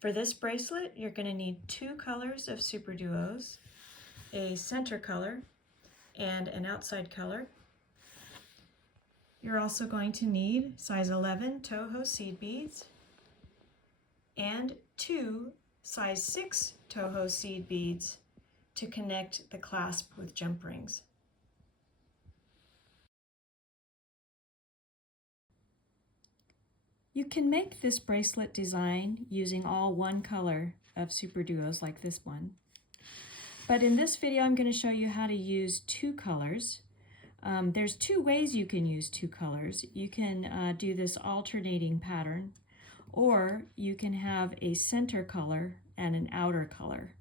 For this bracelet, you're going to need 2 colors of super duos, a center color and an outside color. You're also going to need size 11 Toho seed beads and 2 size 6 Toho seed beads to connect the clasp with jump rings. You can make this bracelet design using all one color of super duos like this one. But in this video, I'm going to show you how to use 2 colors. There's 2 ways you can use 2 colors. You can do this alternating pattern, or you can have a center color and an outer color.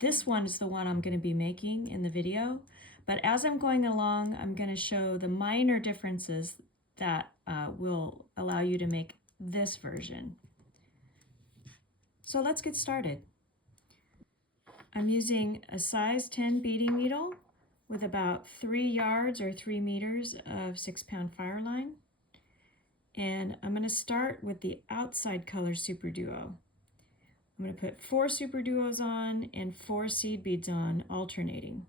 This one is the one I'm going to be making in the video, but as I'm going along, I'm going to show the minor differences that will allow you to make this version. So let's get started. I'm using a size 10 beading needle with about 3 yards or 3 meters of 6-pound fire line. And I'm going to start with the outside color super duo. I'm going to put 4 super duos on and 4 seed beads on, alternating.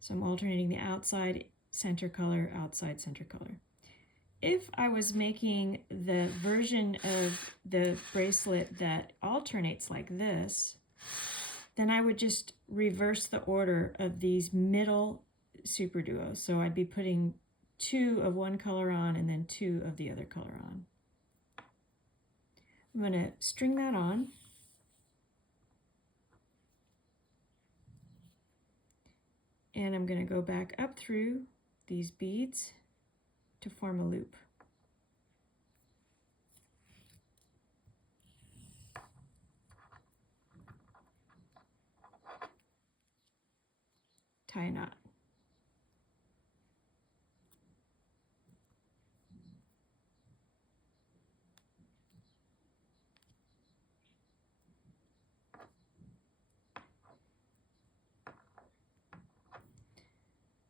So I'm alternating the outside center color, outside center color. If I was making the version of the bracelet that alternates like this, then I would just reverse the order of these middle super duos. So I'd be putting 2 of one color on and then 2 of the other color on. I'm going to string that on. And I'm going to go back up through these beads to form a loop. Tie a knot.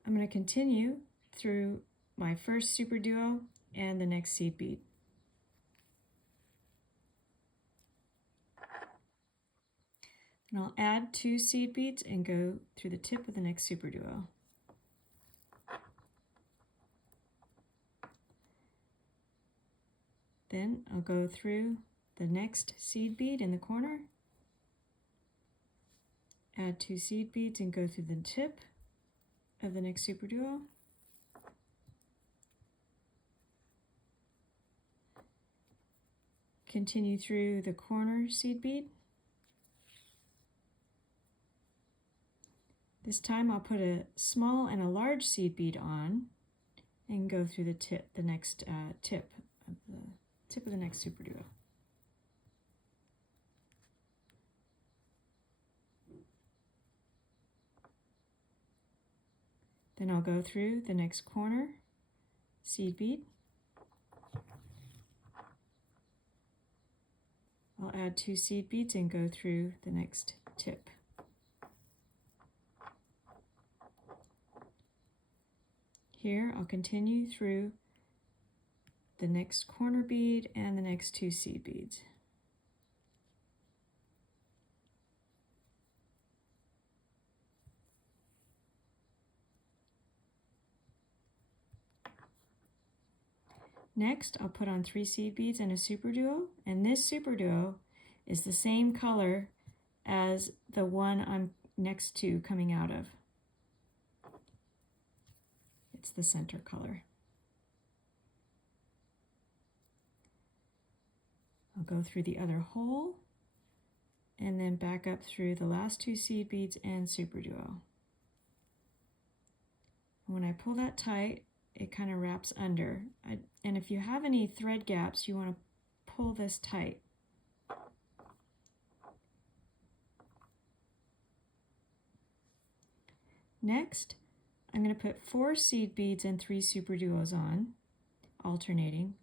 I'm going to continue through my first super duo and the next seed bead. And I'll add 2 seed beads and go through the tip of the next super duo. Then I'll go through the next seed bead in the corner, add 2 seed beads and go through the tip of the next super duo. Continue through the corner seed bead. This time I'll put a small and a large seed bead on and go through the tip, the next tip of the next super duo. Then I'll go through the next corner seed bead. I'll add 2 seed beads and go through the next tip. Here I'll continue through the next corner bead and the next 2 seed beads. Next, I'll put on 3 seed beads and a super duo, and this super duo is the same color as the one I'm next to coming out of. It's the center color. I'll go through the other hole and then back up through the last 2 seed beads and super duo. When I pull that tight, it kind of wraps under. And if you have any thread gaps, you want to pull this tight. Next, I'm going to put 4 seed beads and 3 super duos on, alternating.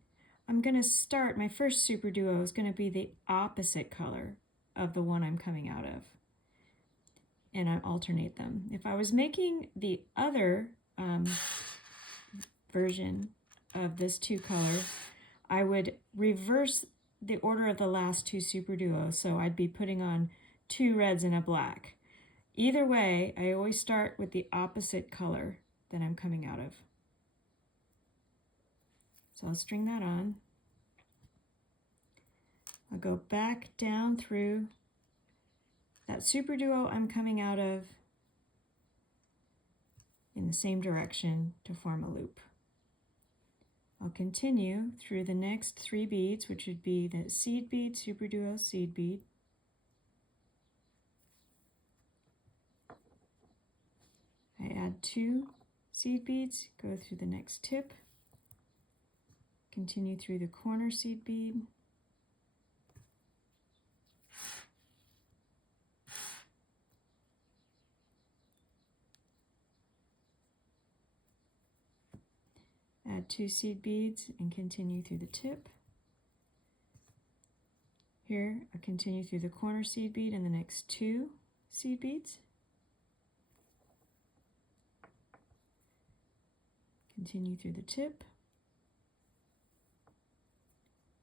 I'm going to start, my first super duo is going to be the opposite color of the one I'm coming out of. And I alternate them. If I was making the other version of this 2 color, I would reverse the order of the last two super duos, so I'd be putting on 2 reds and a black. Either way, I always start with the opposite color that I'm coming out of. So I'll string that on. I'll go back down through that super duo I'm coming out of in the same direction to form a loop. I'll continue through the next 3 beads, which would be the seed bead, super duo, seed bead. I add 2 seed beads, go through the next tip, continue through the corner seed bead, add 2 seed beads and continue through the tip. Here, I continue through the corner seed bead and the next 2 seed beads. Continue through the tip,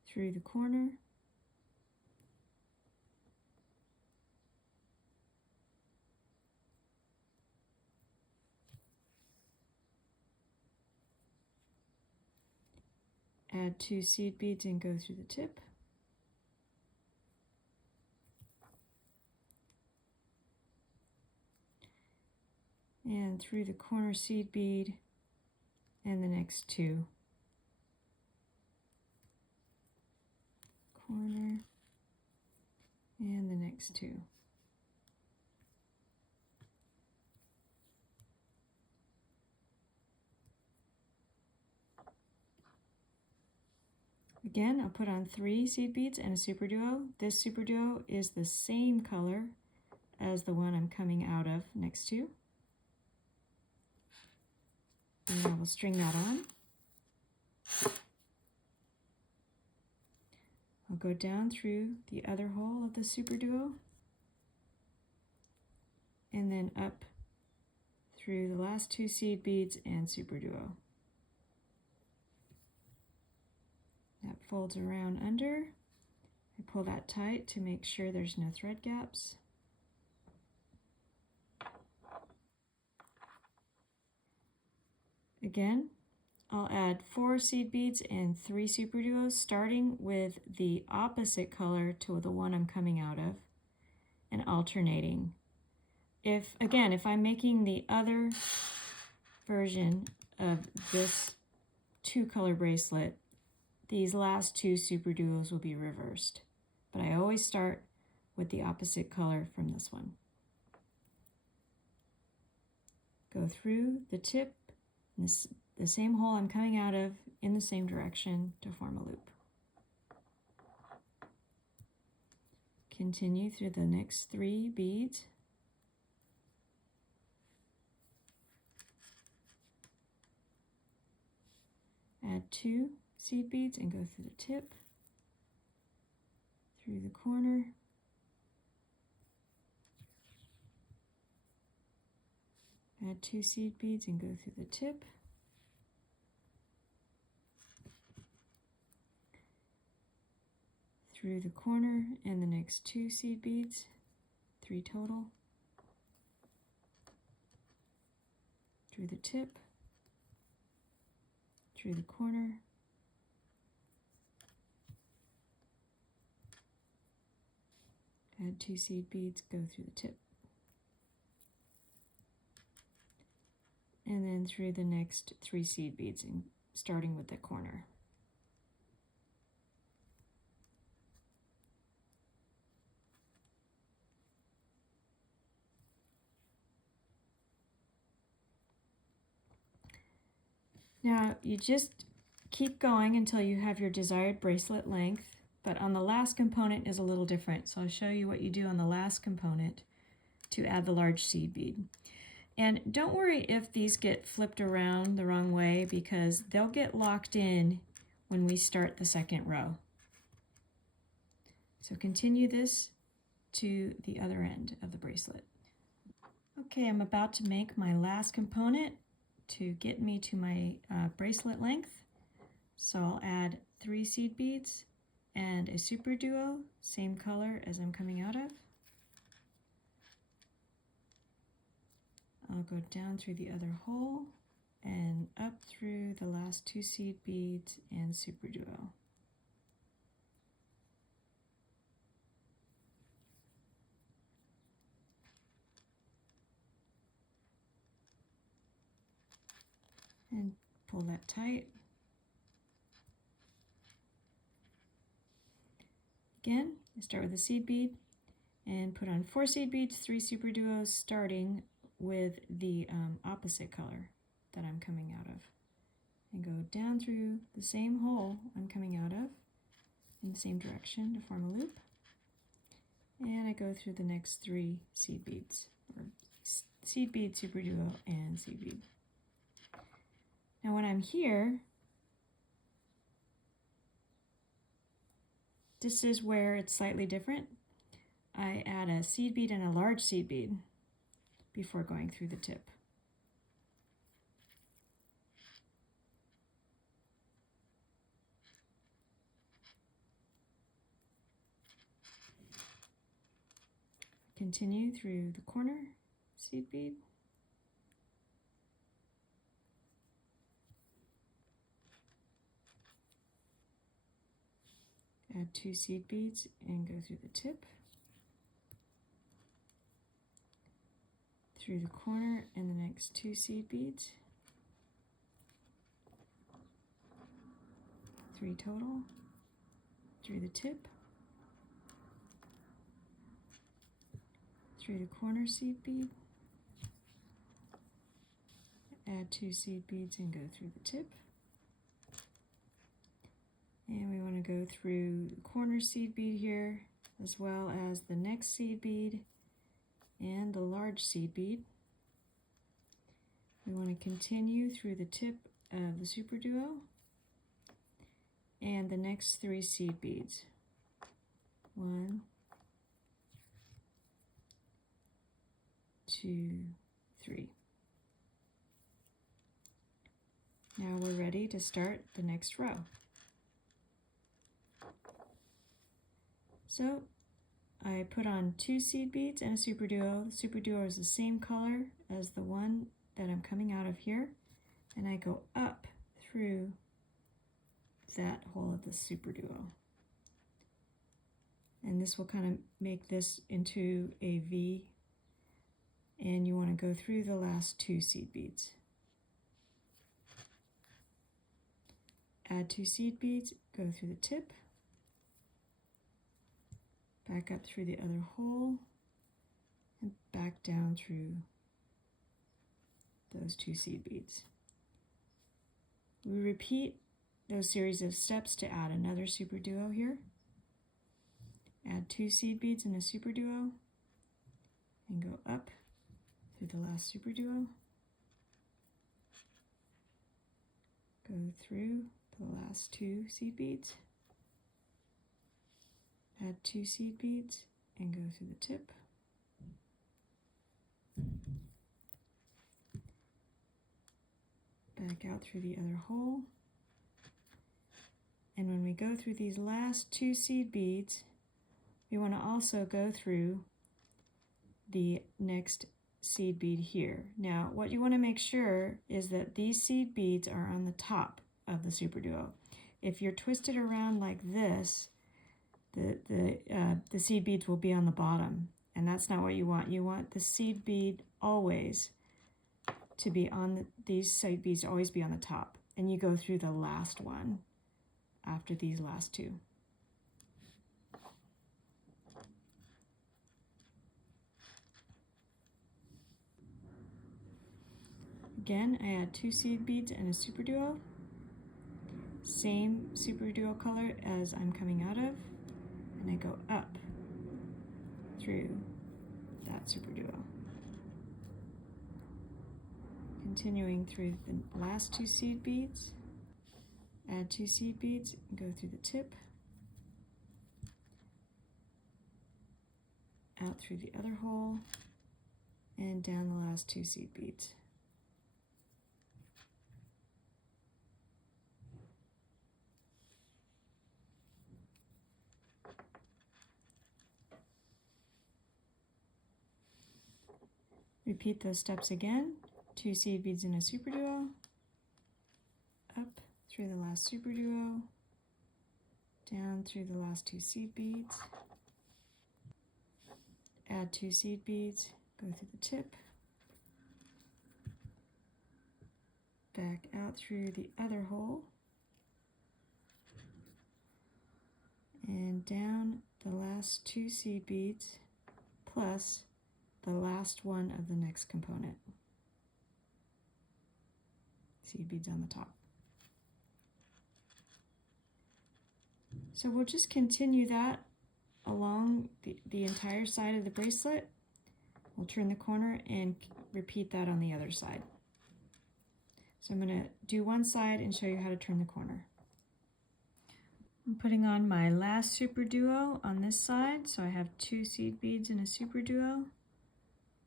through the corner, add 2 seed beads and go through the tip. And through the corner seed bead and the next 2. Corner and the next 2. Again, I'll put on 3 seed beads and a super duo. This super duo is the same color as the one I'm coming out of next to. And I will string that on. I'll go down through the other hole of the super duo and then up through the last 2 seed beads and super duo. That folds around under. I pull that tight to make sure there's no thread gaps. Again, I'll add 4 seed beads and 3 super duos, starting with the opposite color to the one I'm coming out of and alternating. If I'm making the other version of this 2-color bracelet, these last 2 super duos will be reversed, but I always start with the opposite color from this one. Go through the tip, the same hole I'm coming out of in the same direction to form a loop. Continue through the next 3 beads. Add 2 seed beads and go through the tip, through the corner, add 2 seed beads and go through the tip, through the corner and the next 2 seed beads, 3 total, through the tip, through the corner, add 2 seed beads, go through the tip, and then through the next 3 seed beads, and starting with the corner. Now you just keep going until you have your desired bracelet length, but on the last component is a little different. So I'll show you what you do on the last component to add the large seed bead. And don't worry if these get flipped around the wrong way, because they'll get locked in when we start the second row. So continue this to the other end of the bracelet. Okay, I'm about to make my last component to get me to my bracelet length. So I'll add 3 seed beads and a super duo, same color as I'm coming out of. I'll go down through the other hole and up through the last 2 seed beads and super duo. And pull that tight. Again, I start with a seed bead and put on 4 seed beads, 3 super duos, starting with the opposite color that I'm coming out of. And go down through the same hole I'm coming out of in the same direction to form a loop. And I go through the next 3 seed beads, or seed bead, super duo, and seed bead. Now when I'm here, this is where it's slightly different. I add a seed bead and a large seed bead before going through the tip. Continue through the corner seed bead. Add 2 seed beads and go through the tip. Through the corner and the next 2 seed beads. 3 total. Through the tip. Through the corner seed bead. Add 2 seed beads and go through the tip. And we want to go through the corner seed bead here, as well as the next seed bead and the large seed bead. We want to continue through the tip of the super duo and the next 3 seed beads. 1, 2, 3. Now we're ready to start the next row. So I put on 2 seed beads and a super duo. The super duo is the same color as the one that I'm coming out of here, and I go up through that hole of the super duo. And this will kind of make this into a V, and you want to go through the last 2 seed beads. Add 2 seed beads, go through the tip, back up through the other hole, and back down through those 2 seed beads. We repeat those series of steps to add another super duo here. Add 2 seed beads and a super duo, and go up through the last super duo. Go through the last 2 seed beads. Add 2 seed beads and go through the tip. Back out through the other hole. And when we go through these last 2 seed beads, we want to also go through the next seed bead here. Now, what you want to make sure is that these seed beads are on the top of the super duo. If you're twisted around like this, the seed beads will be on the bottom, and that's not what you want. You want the seed bead always to be on these seed beads always be on the top, and you go through the last one after these last 2. Again, I add 2 seed beads and a super duo, same super duo color as I'm coming out of, and I go up through that super duo. Continuing through the last 2 seed beads, add 2 seed beads and go through the tip, out through the other hole, and down the last 2 seed beads. Repeat those steps again. 2 seed beads in a super duo, up through the last super duo, down through the last 2 seed beads, add 2 seed beads, go through the tip, back out through the other hole, and down the last 2 seed beads plus the last one of the next component. Seed beads on the top. So we'll just continue that along the entire side of the bracelet. We'll turn the corner and repeat that on the other side. So I'm going to do one side and show you how to turn the corner. I'm putting on my last super duo on this side, so I have 2 seed beads in a super duo,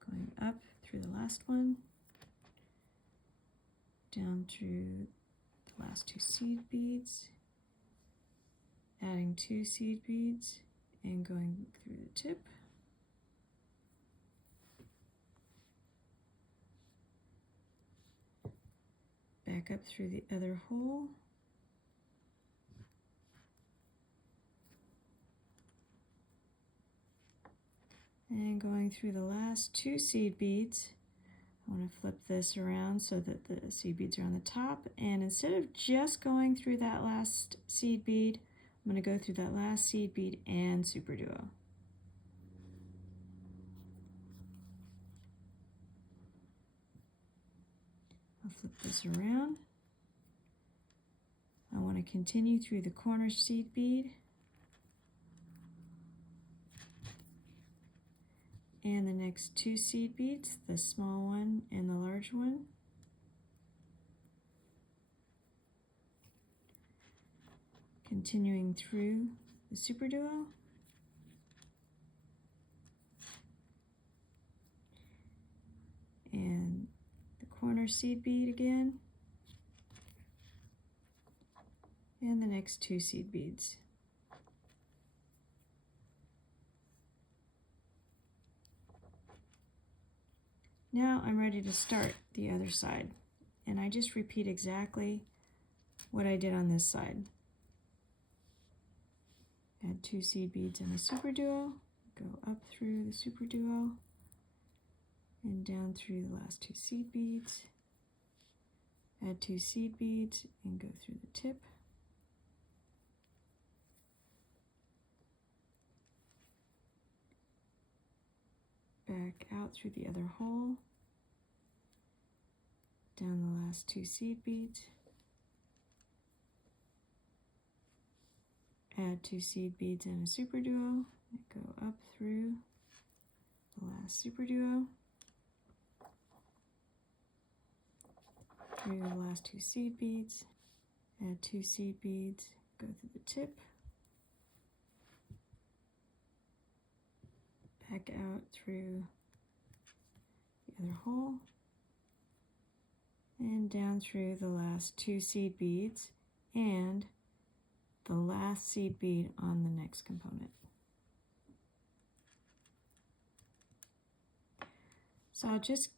going up through the last one, down through the last 2 seed beads, adding 2 seed beads and going through the tip, back up through the other hole, and going through the last 2 seed beads. I want to flip this around so that the seed beads are on the top, and instead of just going through that last seed bead, I'm going to go through that last seed bead and super duo. I'll flip this around. I want to continue through the corner seed bead and the next 2 seed beads, the small one and the large one. Continuing through the super duo. And the corner seed bead again. And the next 2 seed beads. Now I'm ready to start the other side, and I just repeat exactly what I did on this side. Add 2 seed beads in a super duo, go up through the super duo, and down through the last 2 seed beads, add 2 seed beads and go through the tip, back out through the other hole, down the last 2 seed beads, add 2 seed beads and a super duo, go up through the last super duo, through the last 2 seed beads, add 2 seed beads, go through the tip, back out through the other hole, and down through the last 2 seed beads and the last seed bead on the next component. So I'll just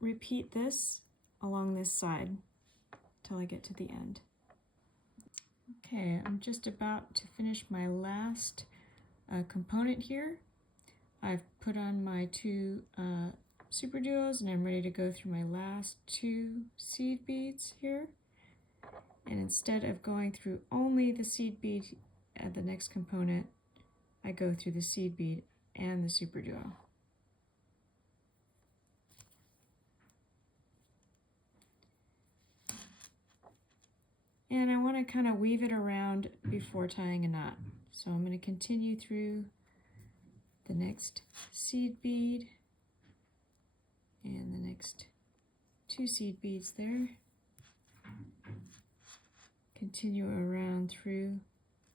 repeat this along this side till I get to the end. Okay, I'm just about to finish my last component here. I've put on my 2 super duos and I'm ready to go through my last 2 seed beads here. And instead of going through only the seed bead at the next component, I go through the seed bead and the super duo. And I want to kind of weave it around before tying a knot. So I'm going to continue through the next seed bead and the next 2 seed beads there. Continue around through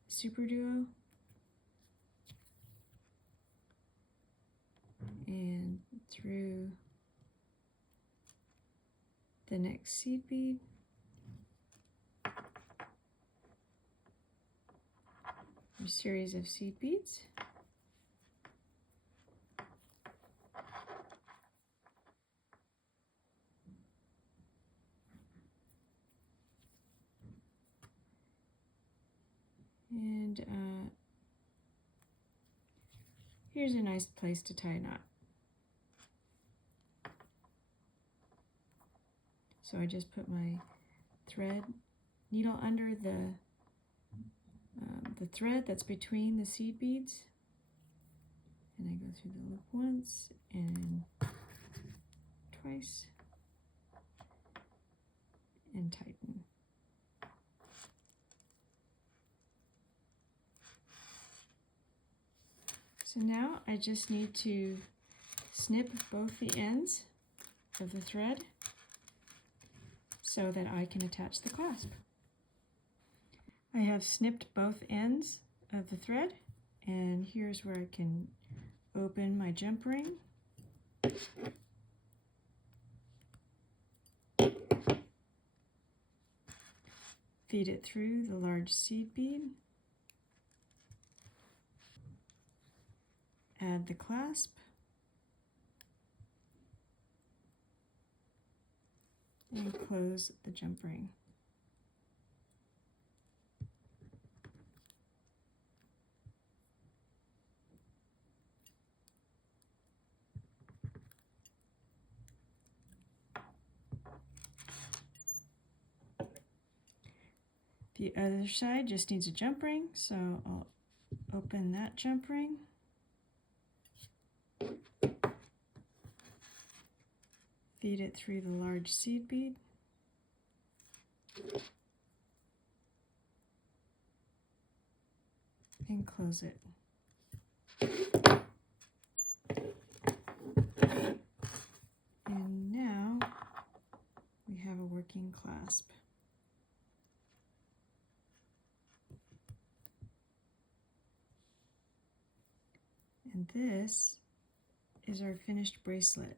the super duo and through the next seed bead. A series of seed beads. And here's a nice place to tie a knot. So I just put my needle under the thread that's between the seed beads, and I go through the loop once and twice and tighten. So now I just need to snip both the ends of the thread so that I can attach the clasp. I have snipped both ends of the thread, and here's where I can open my jump ring. Feed it through the large seed bead. Add the clasp. And close the jump ring. The other side just needs a jump ring, so I'll open that jump ring. Feed it through the large seed bead. And close it. And now we have a working clasp. And this is our finished bracelet.